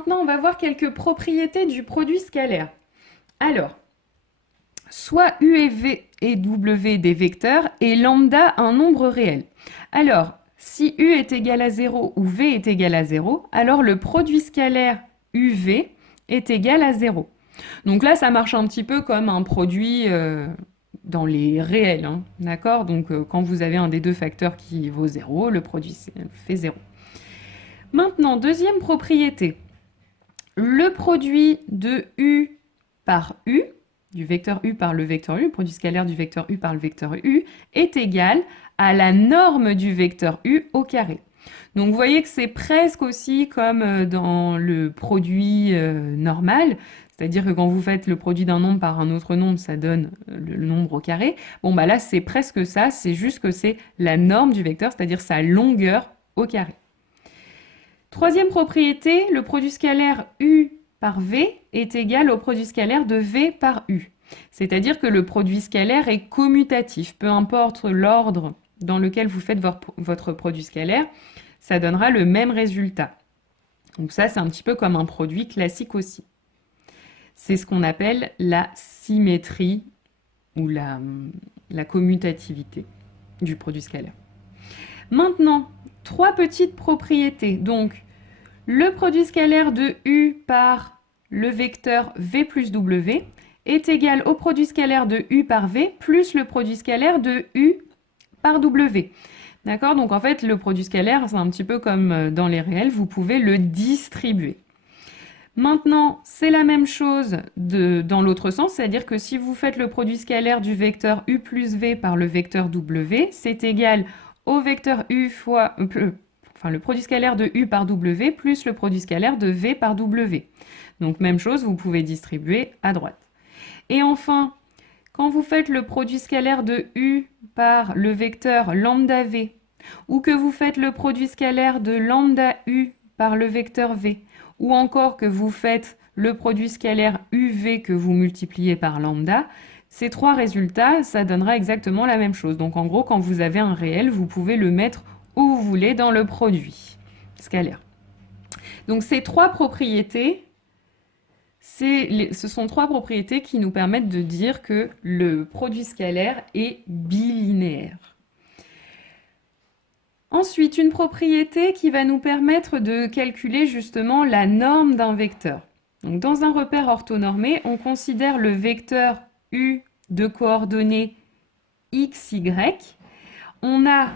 maintenant, on va voir quelques propriétés du produit scalaire. Alors, soit U et V et W des vecteurs et lambda un nombre réel. Alors, si U est égal à 0 ou V est égal à 0, alors le produit scalaire UV est égal à 0. Donc là, ça marche un petit peu comme un produit dans les réels, hein, d'accord? Donc quand vous avez un des deux facteurs qui vaut 0, le produit fait 0. Maintenant, deuxième propriété. Le produit de U par U, du vecteur U par le vecteur U, le produit scalaire du vecteur U par le vecteur U, est égal à la norme du vecteur U au carré. Donc vous voyez que c'est presque aussi comme dans le produit normal, c'est-à-dire que quand vous faites le produit d'un nombre par un autre nombre, ça donne le nombre au carré. Bon bah là c'est presque ça, c'est juste que c'est la norme du vecteur, c'est-à-dire sa longueur au carré. Troisième propriété, le produit scalaire U par V est égal au produit scalaire de V par U. C'est-à-dire que le produit scalaire est commutatif, peu importe l'ordre dans lequel vous faites votre produit scalaire, ça donnera le même résultat. Donc ça, c'est un petit peu comme un produit classique aussi. C'est ce qu'on appelle la symétrie ou la commutativité du produit scalaire. Maintenant, trois petites propriétés. Donc, le produit scalaire de U par le vecteur V plus W est égal au produit scalaire de U par V plus le produit scalaire de U par W. D'accord? Donc en fait, le produit scalaire, c'est un petit peu comme dans les réels, vous pouvez le distribuer. Maintenant, c'est la même chose dans l'autre sens, c'est-à-dire que si vous faites le produit scalaire du vecteur U plus V par le vecteur W, c'est égal au vecteur U fois... le produit scalaire de U par W plus le produit scalaire de V par W. Donc même chose, vous pouvez distribuer à droite. Et enfin, quand vous faites le produit scalaire de U par le vecteur lambda V, ou que vous faites le produit scalaire de lambda U par le vecteur V, ou encore que vous faites le produit scalaire UV que vous multipliez par lambda, ces trois résultats, ça donnera exactement la même chose. Donc en gros, quand vous avez un réel, vous pouvez le mettre où vous voulez dans le produit scalaire. Donc ces trois propriétés, ce sont trois propriétés qui nous permettent de dire que le produit scalaire est bilinéaire. Ensuite, une propriété qui va nous permettre de calculer justement la norme d'un vecteur. Donc, dans un repère orthonormé, on considère le vecteur U de coordonnées x, y. On a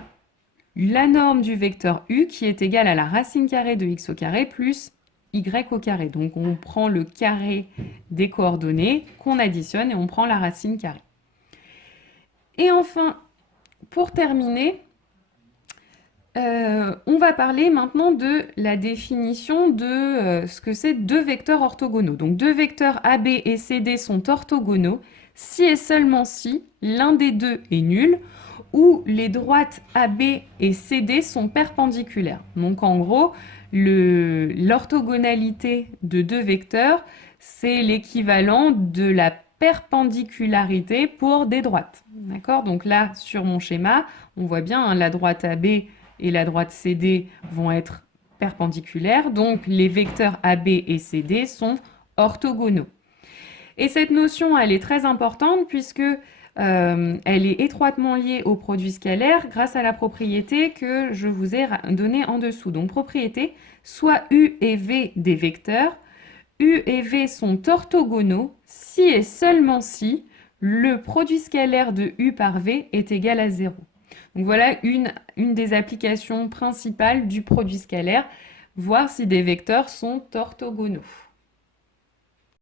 la norme du vecteur U qui est égale à la racine carrée de x au carré plus y au carré. Donc on prend le carré des coordonnées qu'on additionne et on prend la racine carrée. Et enfin, pour terminer, on va parler maintenant de la définition de ce que c'est deux vecteurs orthogonaux. Donc deux vecteurs AB et CD sont orthogonaux si et seulement si l'un des deux est nul ou les droites AB et CD sont perpendiculaires. Donc en gros, l'orthogonalité de deux vecteurs, c'est l'équivalent de la perpendicularité pour des droites. D'accord? Donc là, sur mon schéma, on voit bien hein, la droite AB et la droite CD vont être perpendiculaires. Donc les vecteurs AB et CD sont orthogonaux. Et cette notion, elle est très importante puisque elle est étroitement liée au produit scalaire grâce à la propriété que je vous ai donnée en dessous. Donc propriété, soit U et V des vecteurs, U et V sont orthogonaux si et seulement si le produit scalaire de U par V est égal à 0. Donc voilà une des applications principales du produit scalaire, voir si des vecteurs sont orthogonaux.